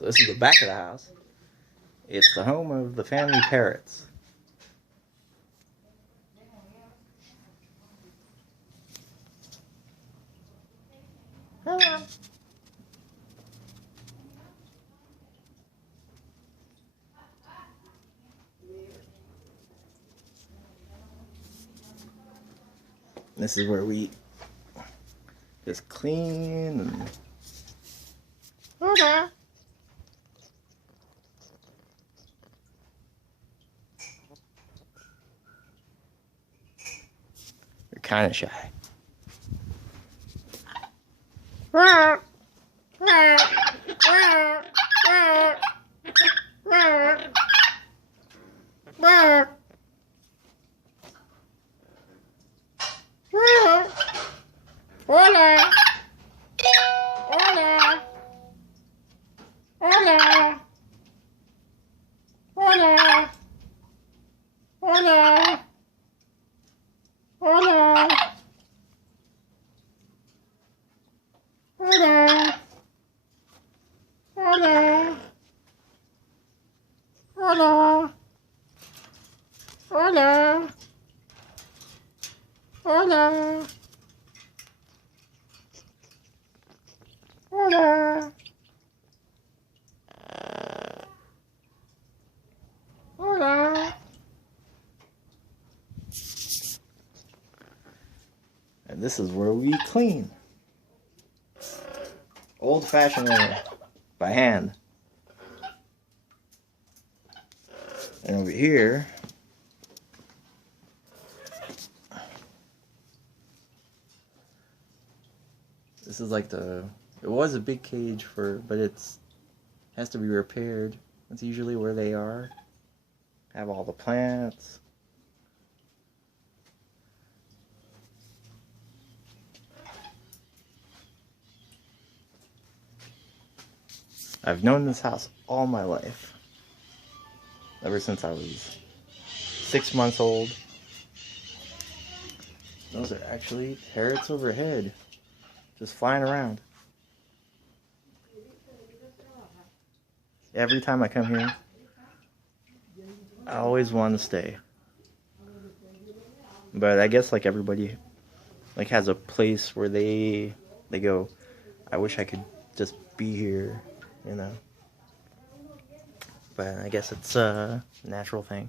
So this is the back of the house. It's the home of the family parrots. Hello. This is where we just clean and... Okay. You're kind of shy. Hola. Hola. Hola. Hola. Hola. Hola. Hola. Hola. Hola. Hola. Hola. Hola. Hola. And this is where we clean. Old-fashioned way, by hand. And over here, this is like it was a big cage but has to be repaired. That's usually where they are. Have all the plants. I've known this house all my life. Ever since I was 6 months old. Those are actually parrots overhead. Just flying around. Every time I come here, I always want to stay. But I guess like everybody has a place where they go, I wish I could just be here, you know. But I guess it's a natural thing.